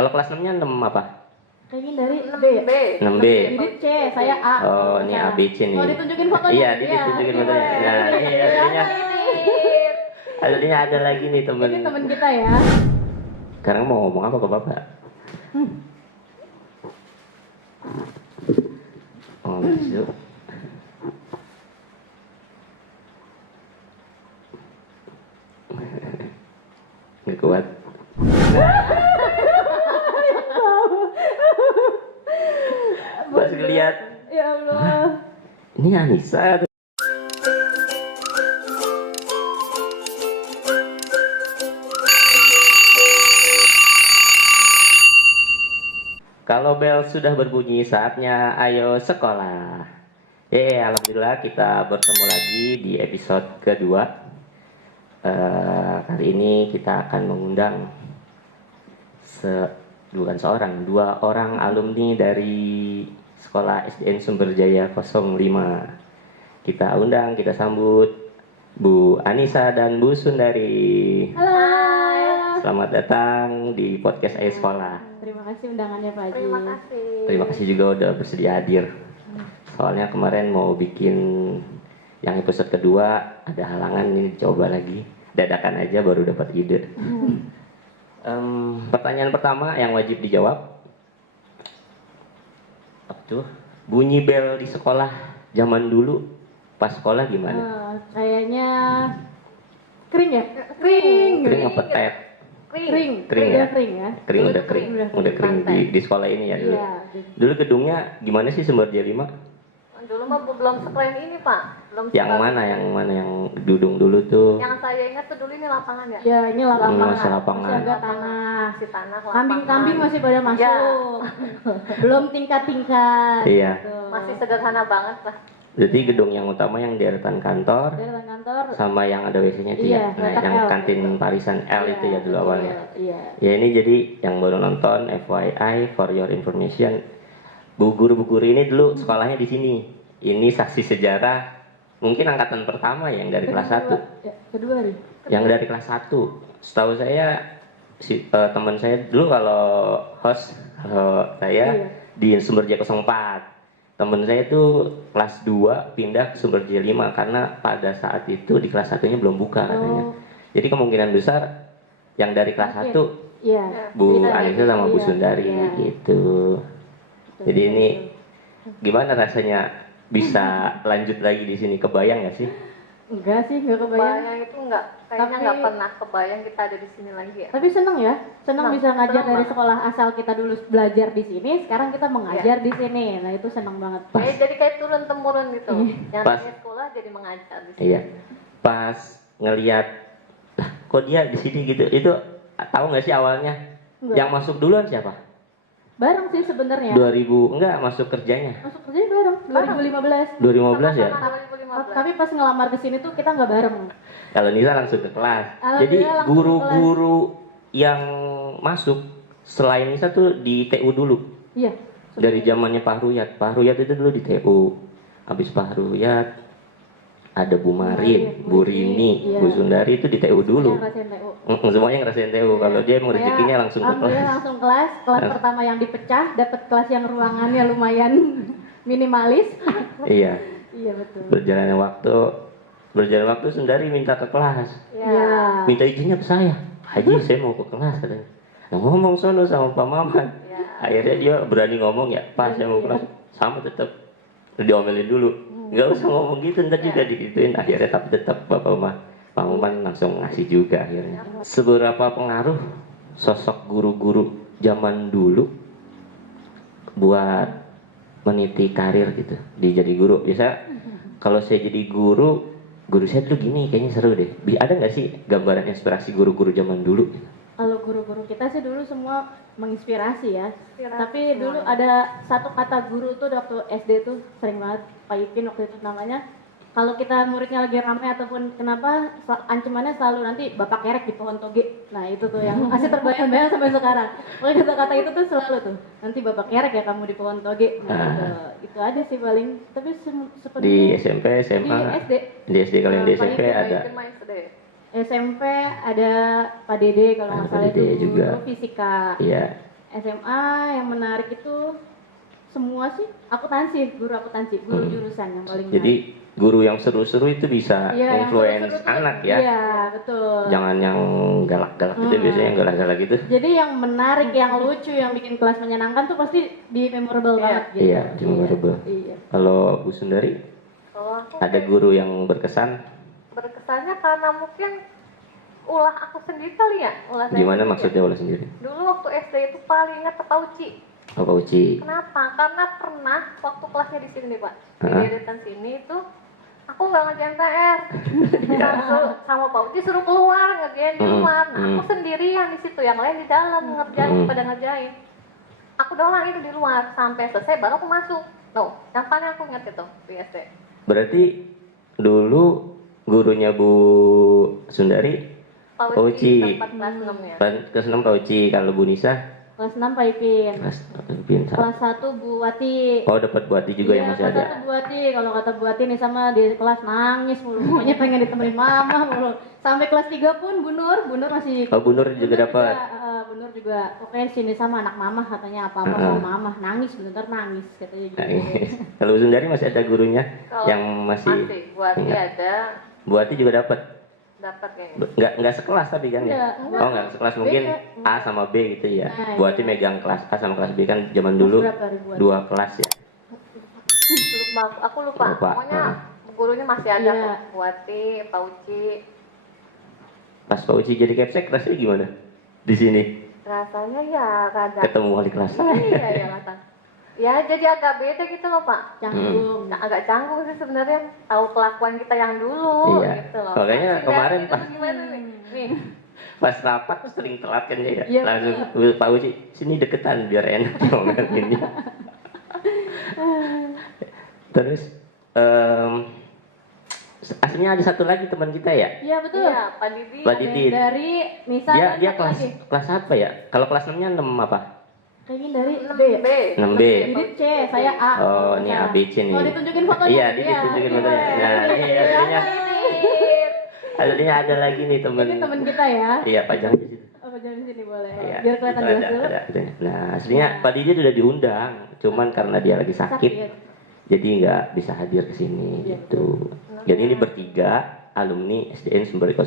Kalau kelas 6-nya 6 apa? Kayaknya dari B. 6B. Jadi C, saya A. Oh, ini Nah, ABC nih. mau ditunjukin fotonya? Iya, ditunjukin fotonya. Nah, ini aslinya. Aslinya ada lagi nih temen. Ini teman kita ya. Sekarang mau ngomong apa ke Bapak? Oh, besok. Nggak kuat. Pas ngeliat, Ya Allah. ini Anissa. Kalau bel sudah berbunyi, saatnya ayo sekolah. Alhamdulillah kita bertemu lagi di episode kedua. Kali ini kita akan mengundang dua orang alumni dari sekolah SDN Sumberjaya 05. Kita undang, kita sambut Bu Anissa dan Bu Sundari. Halo. Selamat datang di podcast Ayo Sekolah. Terima kasih undangannya Pak Haji. Terima kasih. Terima kasih juga udah bersedia hadir. Soalnya kemarin mau bikin yang episode kedua, ada halangan, ini coba lagi. Dadakan aja baru dapat ide. Pertanyaan pertama yang wajib dijawab. Tuh, bunyi bel di sekolah zaman dulu pas sekolah gimana? Kayaknya kering ya? Kering. Kering apa tet? Kering. Kering Udah ya? kering ya? Kering udah kering. Udah kering di sekolah ini ya dulu. Iya. Dulu gedungnya gimana sih Sumberjaya 5? Dulu mah belum sekeren ini Pak. Belum Yang sebagus mana yang dudung dulu tuh? Yang saya ingat tuh dulu ini lapangan ya. Ya ini lapangan. Masih lapangan. Masih agak tanah. Masih tanah lapangan. Kambing-kambing masih pada masuk. Ya. Belum tingkat-tingkat. Iya. Gitu. Masih sederhana banget lah. Jadi gedung yang utama yang deretan kantor Dari kantor. sama yang ada WC-nya itu Iya, ya. Nah, letak yang L. kantin Parisan L Iya, itu ya dulu awalnya. Iya. Ya ini jadi yang baru nonton FYI for your information. Bu guru ini dulu sekolahnya di sini. Ini saksi sejarah mungkin angkatan pertama yang dari kelas 1. Ya, kedua nih. Yang dari kelas 1. Setahu saya teman saya dulu kalau host saya Iya. di Sumberjaya 04. Temen saya itu kelas 2 pindah ke Sumberjaya 5 karena pada saat itu di kelas 1-nya belum buka katanya. Oh. Jadi kemungkinan besar yang dari kelas 1 Iya. Bu Kita Anissa sama Bu iya, Sundari iya. gitu. Jadi ini gimana rasanya bisa lanjut lagi di sini? Kebayang nggak sih? Enggak sih, enggak kebayang. Kebayang itu enggak, kayaknya Tapi- enggak pernah kebayang kita ada di sini lagi ya. Tapi seneng ya, seneng Seneng, bisa ngajar seneng dari banget. sekolah asal kita dulu belajar di sini, sekarang kita mengajar di sini. Nah itu seneng banget. Jadi kayak turun temurun gitu. Yang Pas. dari sekolah jadi mengajar di sini. Iya. Pas ngelihat lah kok dia di sini gitu. Itu tahu nggak sih awalnya? Enggak. Yang masuk duluan siapa? Bareng sih sebenarnya. 2000 enggak masuk kerjanya. Masuk kerja bareng, 2015. 2015 ya? Sama-sama 2015. Tapi pas ngelamar ke sini tuh kita nggak bareng. Kalau Nisa langsung ke kelas. Alhamdulillah Jadi langsung ke guru-guru yang masuk selain Nisa tuh di TU dulu. Iya. Dari zamannya Pak Ruyat. Pak Ruyat itu dulu di TU. Habis Pak Ruyat ada Bu Marin, Bu Rini, iya. Bu Sundari itu di TU dulu. Yang ngerasain TU. Semuanya ngerasain TU. Kalau dia mau rezekinya langsung ke Alhamdulillah kelas. langsung kelas pertama yang dipecah, dapat kelas yang ruangannya lumayan minimalis. Iya. Iya betul. Berjalan waktu Sundari minta ke kelas. Iya. Minta izinnya ke saya. Haji, saya mau ke kelas katanya. Nah, ngomong sono sama Pak Maman. Iya. Akhirnya dia berani ngomong ya, Pak saya mau ke kelas. Sama tetap diomelin dulu. Nggak usah ngomong gitu, ntar juga digituin. Akhirnya tapi tetap Pak Maman langsung ngasih juga akhirnya. Seberapa pengaruh sosok guru-guru zaman dulu buat meniti karir gitu di jadi guru? Biasa kalau saya jadi guru saya tuh gini kayaknya seru deh. Ada nggak sih gambaran inspirasi guru-guru zaman dulu? Kalau guru-guru kita sih dulu semua menginspirasi ya. Inspirasi Tapi semua. dulu ada satu kata guru tuh waktu SD tuh sering banget Pak Ipin waktu itu namanya. Kalau kita muridnya lagi ramai ataupun kenapa ancamannya selalu nanti bapak kerek di pohon toge. Nah itu tuh yang masih terbayang-bayang sampai sekarang. Pokoknya kata-kata itu tuh selalu tuh. Nanti bapak kerek ya kamu di pohon toge. Nah, itu aja sih paling. Tapi seperti Di SMP, SMA, di SD. di SD kalau yang di Pak SMP Ipin, ada. Itu mah SD. SMP ada Pak Dede kalau Ada nggak Pak salah Dede itu juga. guru fisika. Iya. SMA yang menarik itu semua sih akuntansi, guru jurusan yang paling menarik. Jadi guru yang seru-seru itu bisa Iya, yang influence seru-seru tuh- anak ya. Iya, betul. Jangan yang galak-galak gitu, biasanya yang galak-galak gitu. Jadi yang menarik, yang lucu, yang bikin kelas menyenangkan tuh pasti di memorable Iya. banget gitu. Iya, di memorable. Iya. Kalau Bu Sundari, Kalau aku ada guru yang berkesan? berkesannya karena mungkin ulah aku sendiri kali ya. Ulah saya Gimana sendiri. maksudnya oleh sendiri? Dulu waktu SD itu paling ingat Pak Uci. Oh, Pak Uci. Kenapa? Karena pernah waktu kelasnya di sini nih Pak, di Heeh. deretan sini itu aku nggak ngerjain PR. Sama Pak Uci suruh keluar ngerjain di luar. Nah, aku sendirian di situ, yang lain di dalam ngerjain pada ngerjain. Aku doang itu di luar sampai selesai baru aku masuk. Tuh, yang paling aku ingat itu di SD. Berarti dulu gurunya Bu Sundari, Pak Pak Uci Uci. tempat kelas 6 ya. kelas 6 Pak Uci. Kalau Bu Nisa, Kelas 6 Pak Ipin. kelas Kelas 1 Bu Wati. Oh, dapat Bu Ati juga Iya, yang masih kelas ada. 1 Bu Wati. Kalau kata Bu Wati nih sama di kelas nangis mulu. Pokoknya pengen ditemenin mama mulu. Sampai kelas 3 pun Bu Nur masih Oh, Bu Nur juga dapat. Bu Nur juga pokoknya sini sama anak mama katanya apa-apa sama mama. Nangis bener nangis katanya gitu. Kalau Bu Sundari masih ada gurunya Kalau yang masih buat dia ingat. ada Bu Ati juga dapat. kayaknya. Nggak sekelas tapi kan ya? Enggak. Oh, nggak sekelas, mungkin Beda. A sama B gitu ya. Nah, Bu iya. Ati megang kelas A sama kelas B kan zaman dulu Berapa ribuan? 2 kelas ya. Aku lupa. Lupa. Pokoknya gurunya masih ada Iya. kok. Buati, Pak Uci. Pas Pak Uci jadi capsek rasanya gimana? Di sini Rasanya ya rada. ketemu wali kelas. Iya ya kata. Ya jadi agak beda gitu loh Pak. Canggung. Agak canggung sih sebenarnya. Tahu kelakuan kita yang dulu Iya. gitu loh. Makanya Masih kemarin lihat pas gitu gimana nih? Nih. pas rapat sering telat kan ya. Iya, Langsung Pak Uci sini deketan biar enak ngomonginnya. Terus aslinya ada satu lagi teman kita ya. Iya betul. Iya, Pak Didi. Pak Didi. Dari Nisa Dia dan dia satu kelas lagi. kelas apa ya? Kalau kelas 6-nya 6 apa? Kayaknya dari B. 6B. 6B. Didi C, saya A. Oh, ini Nah, ABC nih. Oh, ditunjukin fotonya. Iya, ditunjukin fotonya. Nah, ini aslinya ada lagi nih teman. Ini teman kita ya. Iya, pajang di situ. Oh, jangan di sini boleh. Iya, Biar kelihatan itu jelas dulu. ada. Nah, aslinya Pak Didi sudah diundang, cuman karena dia lagi sakit, jadi nggak bisa hadir ke sini Iya, gitu. Jadi ini bertiga alumni SDN Sumber 05,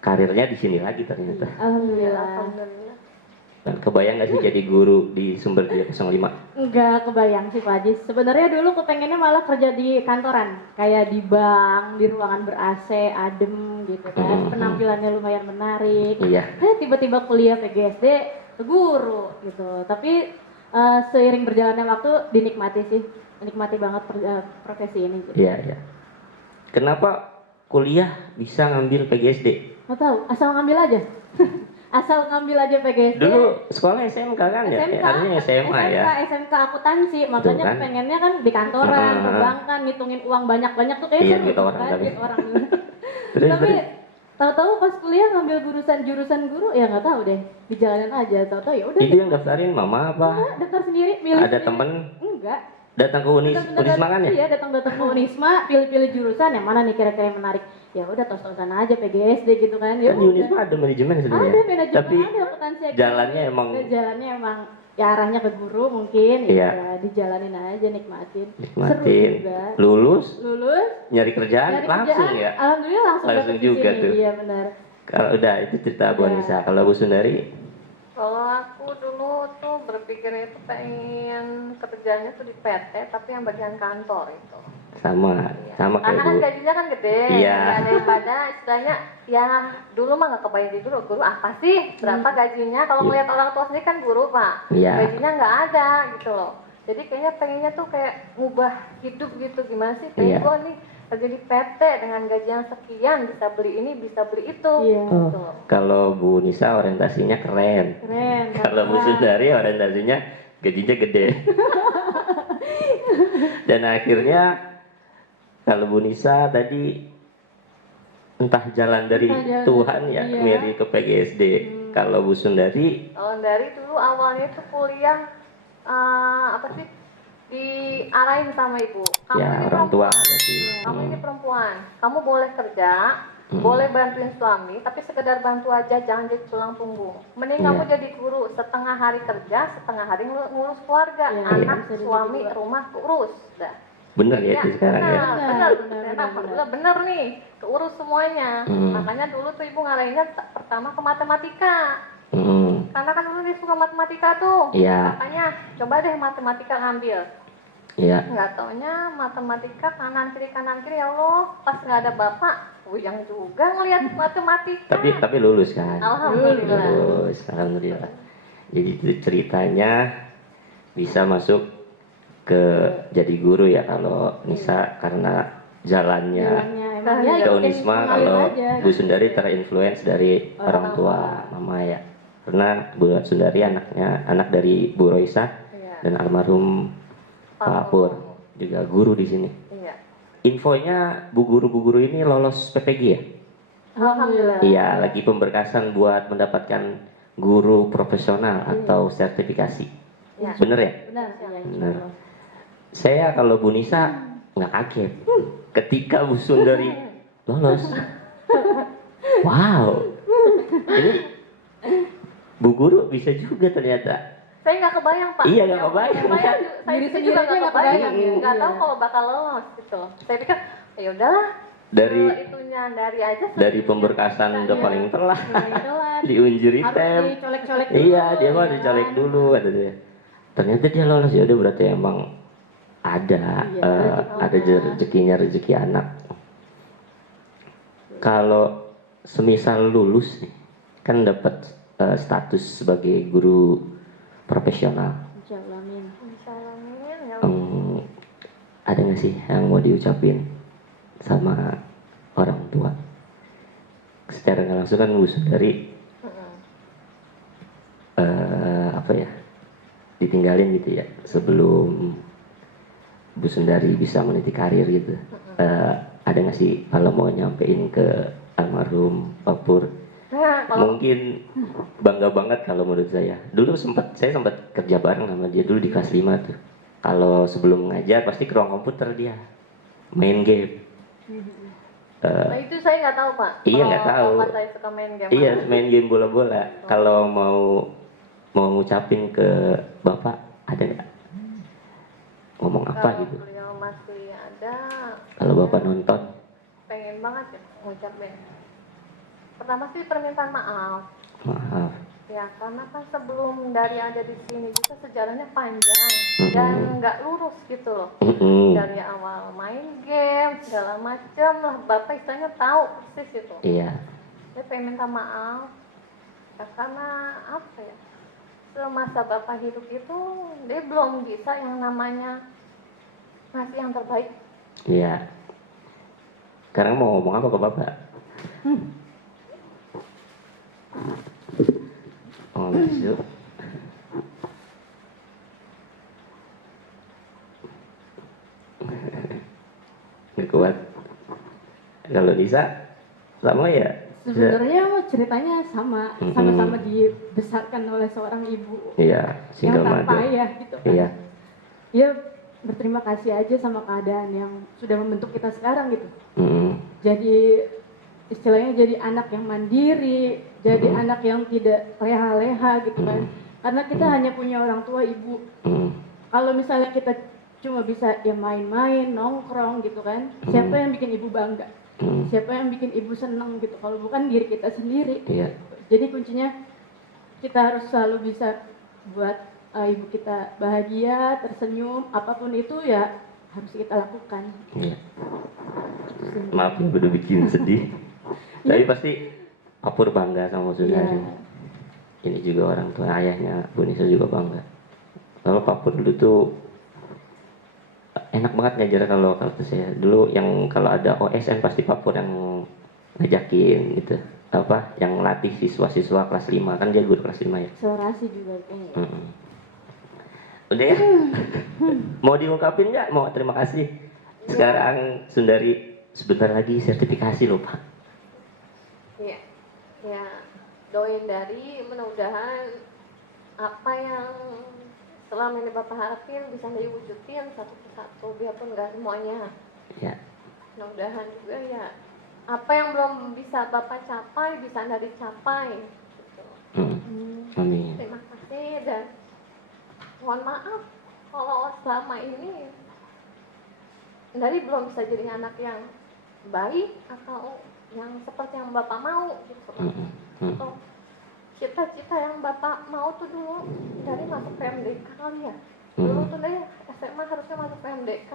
karirnya di sini lagi ternyata. Alhamdulillah. Alhamdulillah. Dan kebayang nggak sih jadi guru di Sumber 05? Enggak kebayang sih Pak Haji. Sebenarnya dulu kepengennya malah kerja di kantoran, kayak di bank, di ruangan ber-AC, adem gitu kan. Penampilannya lumayan menarik. Iya. Tiba-tiba kuliah PGSD ke guru gitu. Tapi seiring berjalannya waktu dinikmati sih. Menikmati banget profesi ini gitu. Iya, iya. Kenapa kuliah bisa ngambil PGSD? Nggak tahu, asal ngambil aja. Asal ngambil aja PGSD. Dulu sekolah SMK kan ya? Artinya SMA ya? SMK akuntansi, makanya Tuh kan. pengennya kan di kantoran, perbankan, ngitungin uang banyak-banyak tuh kayak Iya, seru gitu orang kan, kali. gitu orang. Terus, Tapi terus. tahu-tahu pas kuliah ngambil jurusan guru ya nggak tahu deh, dijalanin aja. Tahu-tahu ya udah. Itu yang daftarin mama apa? Daftar sendiri, milih Ada sendiri. temen Enggak. datang ke Unisma kan ya? Iya, datang-datang ke Unisma, pilih-pilih jurusan yang mana nih kira-kira yang menarik. Ya udah tos-tosan aja PGSD gitu kan. Ya Kan di udah. Unisma ada manajemen sebenarnya. Ada manajemen, Tapi ada akuntansi. jalannya emang jalannya emang ya arahnya ke guru mungkin. Iya. Ya, dijalanin aja nikmatin. Seru nikmatin. juga. Lulus, Lulus, nyari kerjaan dari langsung kerjaan, ya. Alhamdulillah langsung Langsung dapet di juga sini. tuh. Iya benar. Kalau udah itu cerita Bu Iya. Anissa. Kalau Bu Sundari, Kalau aku dulu tuh berpikir itu pengen kerjanya tuh di PT, tapi yang bagian kantor itu. sama Karena kayak kan Bu. gajinya kan gede. Iya. Ya, daripada istilahnya ya dulu mah nggak kebayang jadi guru apa sih berapa gajinya? Kalau Iya. melihat orang tua sendiri kan guru Pak, Iya. gajinya nggak ada gitu loh. Jadi kayaknya pengennya tuh kayak ngubah hidup gitu, gimana sih? Iya. Pengen gua nih kerja di PT dengan gaji yang sekian, bisa beli ini, bisa beli itu. Iya. Gitu loh. Kalau Bu Nisa orientasinya keren. Keren. Kalau Bu Sundari orientasinya gajinya gede. Dan akhirnya kalau Bu Nisa tadi entah jalan dari Entah jalan, Tuhan ya, iya. milih ke PGSD. Kalau Bu Sundari, Kalau dari dulu awalnya tuh kuliah apa sih diarahin sama ibu. Kamu ya ini orang tua perempuan. berarti. Kamu ini perempuan, kamu boleh kerja, Boleh bantuin suami, tapi sekedar bantu aja, jangan jadi tulang punggung. Mending Iya. kamu jadi guru, setengah hari kerja, setengah hari ngurus keluarga, Iya, anak, bisa jadi suami, dua. rumah, urus. Dah. Bener ya itu sekarang ya. Bener nih, keurus semuanya. Makanya dulu tuh ibu ngarahinnya pertama ke matematika. Mm, Karena kan dulu dia suka matematika tuh. Iya. Makanya coba deh matematika ngambil. Iya. Nggak taunya matematika kanan kiri ya Allah, pas nggak ada bapak, buyang juga ngelihat matematika. Tapi lulus kan? Alhamdulillah. Lulus, alhamdulillah. Jadi itu ceritanya bisa masuk ke jadi guru ya kalau Nisa karena jalannya emang ya ke ikutin Unisma, mengalir kalau aja. Bu Sundari terinfluence dari orang tua mama ya. Karena Bu Sundari anak dari Bu Roisa Iya. dan almarhum Pak Pur juga guru di sini. Iya. Infonya bu guru ini lolos PPG ya? Alhamdulillah. Iya, lagi pemberkasan buat mendapatkan guru profesional atau sertifikasi. Iya. Bener ya? Benar, ya, Benar. Saya kalau Bu Nisa nggak kaget ketika Bu Sundari lolos. Wow, ini Bu Guru bisa juga ternyata. Saya nggak kebayang Pak. Iya, nggak kebayang. Saya Diri juga sendiri aja nggak nggak kebayang. kebayang, Nggak ya. tahu Iya. kalau bakal lolos gitu. Saya pikir ya udahlah. Dari Itunya dari aja. dari pemberkasan udah paling telat, Telat. diunjur Harus item. dicolek-colek dulu. Iya, dia mah ya dicolek kan? dulu kata dia. Ternyata dia lolos, ya udah berarti emang ada Iya, ada rezeki anak. Kalau semisal lulus nih, kan dapat status sebagai guru profesional. Insya Allah, amin. Amin, ya. Ada nggak sih yang mau diucapin sama orang tua? Secara nggak langsung kan Bu Sundari apa ya, ditinggalin gitu ya sebelum Bu Sundari bisa meniti karir gitu. Ada nggak sih kalau mau nyampein ke almarhum Pak Pur? Nah, kalau Mungkin bangga banget kalau menurut saya. Dulu saya sempat kerja bareng sama dia dulu di kelas 5 tuh. Kalau sebelum ngajar pasti ke ruang komputer dia main game. nah, itu saya nggak tahu Pak. Iya, nggak tahu. Bapak saya suka main game. Iya, main game bola-bola. Kalau mau ngucapin ke Bapak ada nggak? Ngomong apa Kalau gitu? beliau masih ada, Kalau Bapak nonton, pengen banget ya ngucapin. Pertama sih permintaan maaf. maaf. Ya, karena kan sebelum dari ada di sini juga sejarahnya panjang dan nggak lurus gitu loh. Dari awal main game segala macam lah, Bapak istilahnya tahu persis itu. Iya. Saya pengen minta maaf ya, karena apa ya? Semasa Bapak hidup itu dia belum bisa yang namanya ngasih yang terbaik. Iya. Sekarang mau ngomong apa ke Bapak? Oh, besok. Nggak kuat. Kalau Nisa, sama ya? Sebenarnya mau ceritanya sama-sama dibesarkan oleh seorang ibu Iya, yang single tanpa mother. ayah gitu kan. Iya. Ya berterima kasih aja sama keadaan yang sudah membentuk kita sekarang gitu. Jadi istilahnya jadi anak yang mandiri, jadi anak yang tidak leha-leha gitu kan. Karena kita hanya punya orang tua ibu. Kalau misalnya kita cuma bisa ya main-main, nongkrong gitu kan, siapa yang bikin ibu bangga? Siapa yang bikin ibu senang gitu? Kalau bukan diri kita sendiri. Iya. Jadi kuncinya kita harus selalu bisa buat ibu kita bahagia, tersenyum, apapun itu ya harus kita lakukan. Iya. Maaf ya udah bikin sedih. Tapi pasti Pak Pur bangga sama Sundari. Iya. Ini juga orang tua ayahnya Bu Nisa juga bangga. Kalau Pak Pur dulu tuh enak banget ngajar kalau kata saya. Dulu yang kalau ada OSN pasti Pak Pur yang ngajakin gitu. Apa yang latih siswa-siswa kelas 5 kan dia guru kelas 5 ya. Akselerasi juga kayaknya. Udah ya? Mau diungkapin nggak? Mau terima kasih. Sekarang Sundari sebentar lagi sertifikasi loh Pak. Iya, ya doain dari mudah-mudahan apa yang selama ini Bapak harapin bisa diwujudin satu persatu, biarpun nggak semuanya. Ya. Mudah-mudahan juga ya apa yang belum bisa Bapak capai bisa Anda dicapai gitu. Amin. Terima kasih dan mohon maaf kalau selama ini dari belum bisa jadi anak yang baik atau yang seperti yang Bapak mau gitu. Atau cita-cita yang Bapak mau tuh dulu dari masuk PMDK kali ya. Dulu tuh deh SMA harusnya masuk PMDK.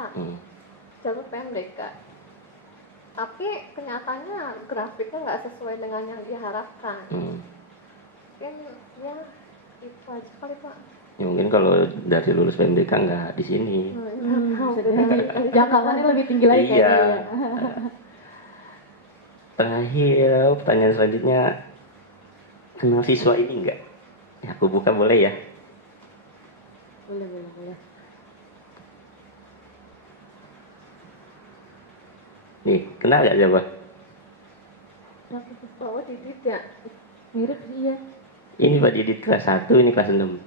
Jalur PMDK. Tapi kenyataannya grafiknya nggak sesuai dengan yang diharapkan. Mungkin ya itu aja kali Pak. Ya mungkin kalau dari lulus PMDK nggak di sini. Jangkauannya lebih tinggi lagi Iya. kayaknya. Terakhir pertanyaan selanjutnya, kenal siswa ini enggak? Ya, aku buka boleh ya? Boleh. Nih, kenal nggak siapa? Oh Didit ya. Mirip sih, iya. Ini Pak Didit kelas 1, ini kelas 6.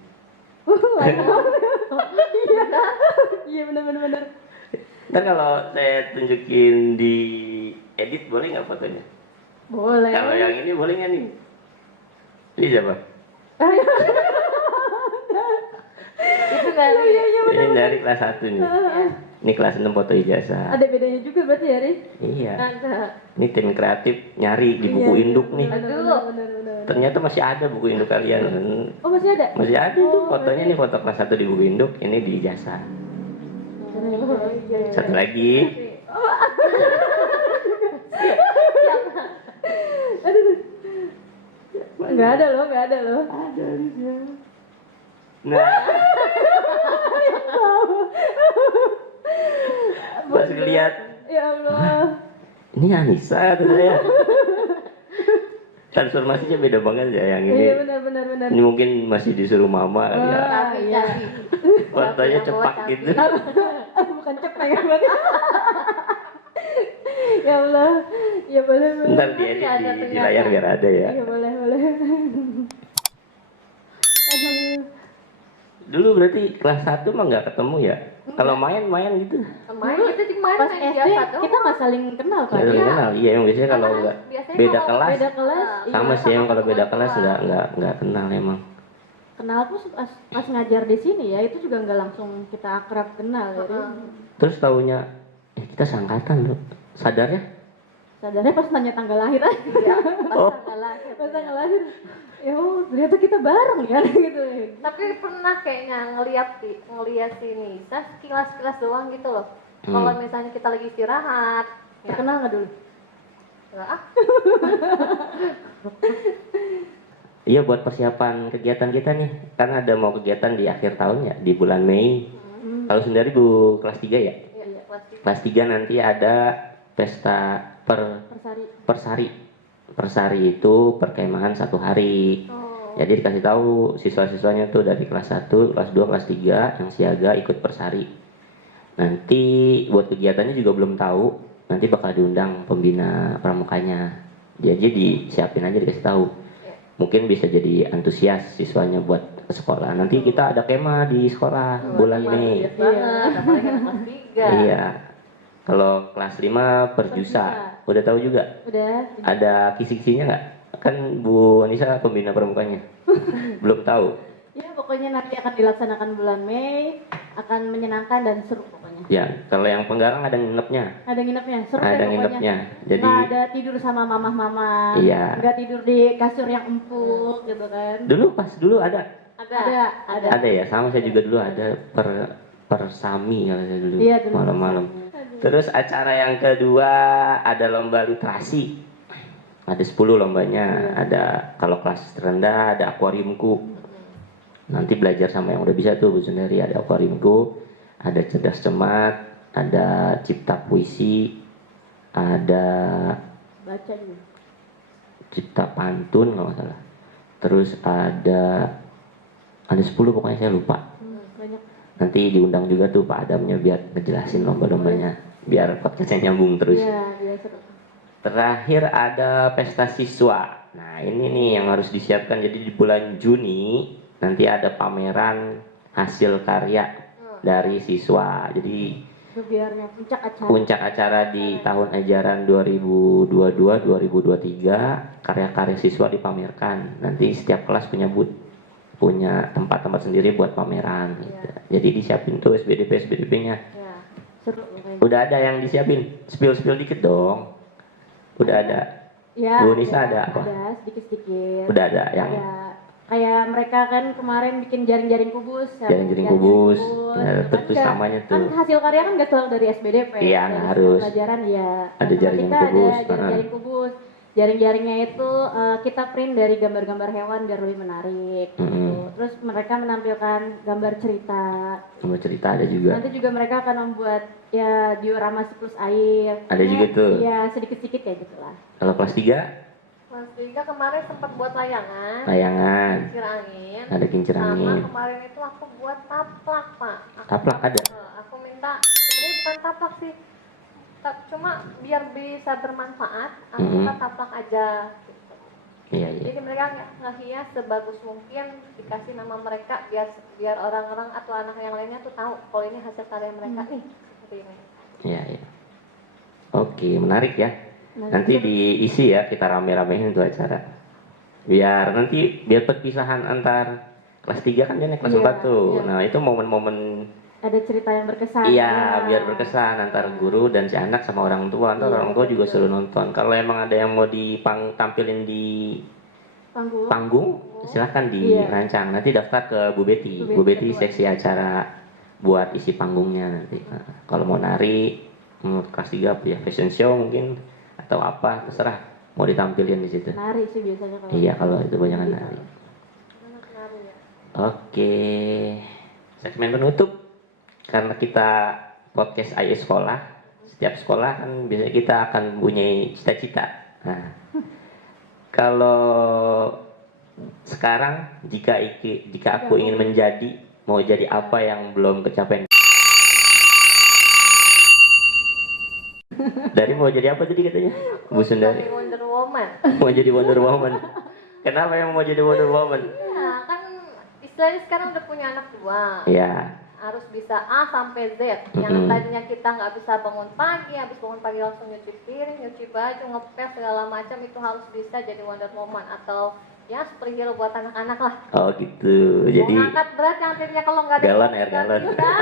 Iya benar. Ntar kalau saya tunjukin di edit boleh nggak fotonya? Boleh. Kalau yang ini boleh nggak nih? Ini siapa? Itu dari Ini dari kelas 1 nih. Ini kelas 6 foto ijazah. Ada bedanya juga berarti ya, Ri? Iya. ada. Ini tim kreatif nyari di buku induk nih. Benar. Ternyata masih ada buku induk kalian. Oh, masih ada? Masih ada tuh fotonya nih, foto kelas 1 di buku induk, ini di ijazah. Satu lagi. Enggak ada loh. Ada dia. Nah. Pas ngeliat, Ya Allah. ini Anissa tuh saya. Transformasinya beda banget ya yang ini. Iya benar. Ini mungkin masih disuruh mama kali ya. Tapi iya. Fotonya cepat gitu. Bukan cepet ya, Bang. Ya Allah. Ya boleh. Ntar diedit di layar biar ada ya. Ya boleh. Aduh. Dulu berarti kelas 1 mah nggak ketemu ya? Kalau main gitu. Main kita cuma Pas main SD biasa doang. kita nggak saling kenal kan? Nggak Iya. kenal. Iya, yang biasanya kalau nggak Biasanya beda kalau kelas. Beda kelas. Sama iya. sih yang kalau beda kelas kelas. nggak kenal emang. Kenal pun pas ngajar di sini ya, itu juga nggak langsung kita akrab kenal ya. Ri. Terus taunya, kita seangkatan loh. Sadar ya? Sadarnya pas nanya tanggal lahir aja. Iya, pas Oh. tanggal lahir. Pas tanggal lahir. Ya ternyata kita bareng ya gitu. Tapi pernah kayaknya ngeliat si Nisa sekilas-kilas doang gitu loh. Kalau misalnya kita lagi istirahat, ya Terkenal nggak dulu? enggak ah. Iya, buat persiapan kegiatan kita nih. Kan ada mau kegiatan di akhir tahun ya, di bulan Mei. Kalau sendiri Bu kelas 3 ya? Iya, pasti. Kelas 3 nanti ada pesta Persari. Persari itu perkemahan 1 hari. Oh. Jadi dikasih tahu siswa-siswanya tuh dari kelas 1, kelas 2, kelas 3 yang siaga ikut persari. Nanti buat kegiatannya juga belum tahu. Nanti bakal diundang pembina pramukanya. Jadi disiapin aja, dikasih tahu. Mungkin bisa jadi antusias siswanya buat ke sekolah. Nanti kita ada kemah di sekolah bulan Mei. Banget, apalagi anak kelas 3. Iya. Kalau kelas 5 perjusa. Udah tahu juga? Udah. Ada kisi-kisinya nggak? Kan Bu Anissa pembina pramukanya. Belum tahu. Ya pokoknya nanti akan dilaksanakan bulan Mei, akan menyenangkan dan seru pokoknya. Ya, kalau yang Penggarang ada nginepnya. Ada nginepnya, seru Ada deh pokoknya. nginepnya. Jadi Nggak ada tidur sama mamah-mama, Iya. nggak tidur di kasur yang empuk gitu kan. dulu ada. Ada. Ya, sama saya juga dulu ada persami kalau saya dulu. Iya, dulu Malam-malam. Aduh. Terus acara yang kedua ada lomba literasi. Ada 10 lombanya. Ada kalau kelas terendah ada akuariumku. Nanti belajar sama yang udah bisa tuh Bu Sundari, ada akuariumku, ada cerdas cermat, ada cipta puisi, ada Baca juga. cipta pantun kalau nggak salah. Terus ada 10 pokoknya saya lupa. Banyak. Nanti diundang juga tuh Pak Adamnya biar ngejelasin lomba-lombanya, biar podcastnya nyambung terus. Iya, biasa seru. Terakhir ada pesta siswa. Nah ini nih yang harus disiapkan. Jadi di bulan Juni nanti ada pameran hasil karya dari siswa. Jadi Biarnya puncak acara. Puncak acara di tahun ajaran 2022-2023, karya-karya siswa dipamerkan. Nanti setiap kelas punya booth, punya tempat-tempat sendiri buat pameran gitu. Jadi disiapin tuh SBDP-nya. Ya, seru pokoknya. Udah ada yang disiapin? Spill dikit dong. Udah ada. Ya, Bu Nisa ada apa? Ada sedikit-sedikit. Udah ada yang Kayak mereka kan kemarin bikin jaring-jaring kubus. jaring-jaring kubus. Nah, Terus namanya kan tuh. hasil karya kan gak selalu dari SBDP. Iya, dari nggak harus. Pelajaran ya. Ada jaring kubus. Ada jaring-jaring kubus. Jaring-jaringnya itu kita print dari gambar-gambar hewan biar lebih menarik. Gitu. Terus mereka menampilkan gambar cerita. Gambar cerita ada juga. Nanti juga mereka akan membuat ya diorama siklus air. Ada juga tuh. Iya, sedikit-sedikit kayak gitulah. Kalau kelas 3? Mas Liga kemarin sempat buat layangan. Iya. Kincir angin. Ada kincir angin. Sama kemarin itu aku buat taplak, Pak. Taplak ada? Aku minta, sebenarnya bukan taplak sih. Cuma biar bisa bermanfaat, aku minta taplak aja. Gitu. Iya. Jadi mereka ngehias sebagus mungkin, dikasih nama mereka biar orang-orang atau anak yang lainnya tuh tahu kalau ini hasil karya mereka nih. Seperti ini. Iya. Oke, menarik ya. Nanti diisi ya, kita rame-ramein itu acara. Biar perpisahan antar kelas 3 kan dia naik kelas 4 tuh. Iya. Nah, itu momen-momen Ada cerita yang berkesan. iya, biar berkesan antar guru dan si anak sama orang tua. Antar orang tua juga suruh nonton. Kalau emang ada yang mau tampilin di panggung, silahkan dirancang. Nanti daftar ke Bu Betty. Bu Betty seksi acara buat isi panggungnya nanti. Nah, kalau mau nari, kelas 3 ya fashion show mungkin atau apa, terserah mau ditampilin di situ. Nari sih biasanya kalau. Iya, kalau itu banyak nari. Nari ya. Oke, segmen penutup. Karena kita podcast AI Sekolah, setiap sekolah kan biasanya kita akan punya cita-cita. Nah, kalau sekarang jika aku ingin menjadi, mau jadi apa yang belum kecapai? Dari mau jadi apa tadi katanya? Bu Sundari. Jadi Wonder Woman. Mau jadi Wonder Woman. Kenapa yang mau jadi Wonder Woman? Nah, kan istilahnya sekarang udah punya anak 2. Ya. Harus bisa A sampai Z. Yang tadinya kita nggak bisa bangun pagi, habis bangun pagi langsung nyuci piring, nyuci baju, ngepel segala macam, itu harus bisa jadi Wonder Woman atau ya superhero buat anak-anak lah. Oh gitu. Jadi mau angkat berat yang tadinya kalau nggak ada galon, nggak galon. bisa,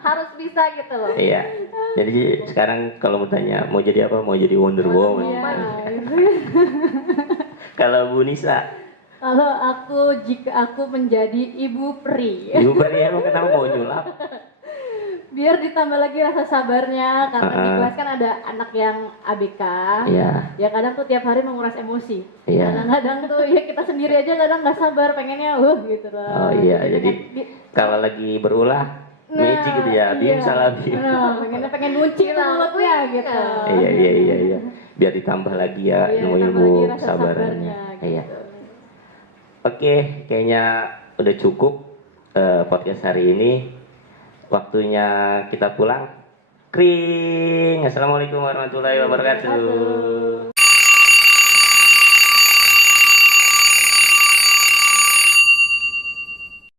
harus bisa gitu loh. Iya. Jadi sekarang kalau mau tanya mau jadi apa? Mau jadi Wonder Woman. Kalau Bu Nisa, Kalau jika aku menjadi ibu peri, Ibu Peri emang kenapa mau nyulap? biar ditambah lagi rasa sabarnya karena di kelas kan ada anak yang ABK. Iya. Ya kadang tuh tiap hari menguras emosi. Iya. Kadang-kadang tuh ya kita sendiri aja kadang nggak sabar pengennya gitu loh. Oh iya, jadi kalau lagi berulah magic gitu ya, bim salah bim. Nah, pengen ngunci tuh mulutnya gitu. Iya. Biar ditambah lagi ya Iya, ilmu-ilmu ditambah lagi rasa sabarannya. sabarnya, Iya. gitu. Oke, kayaknya udah cukup podcast hari ini. Waktunya kita pulang. Kring. Assalamualaikum warahmatullahi wabarakatuh.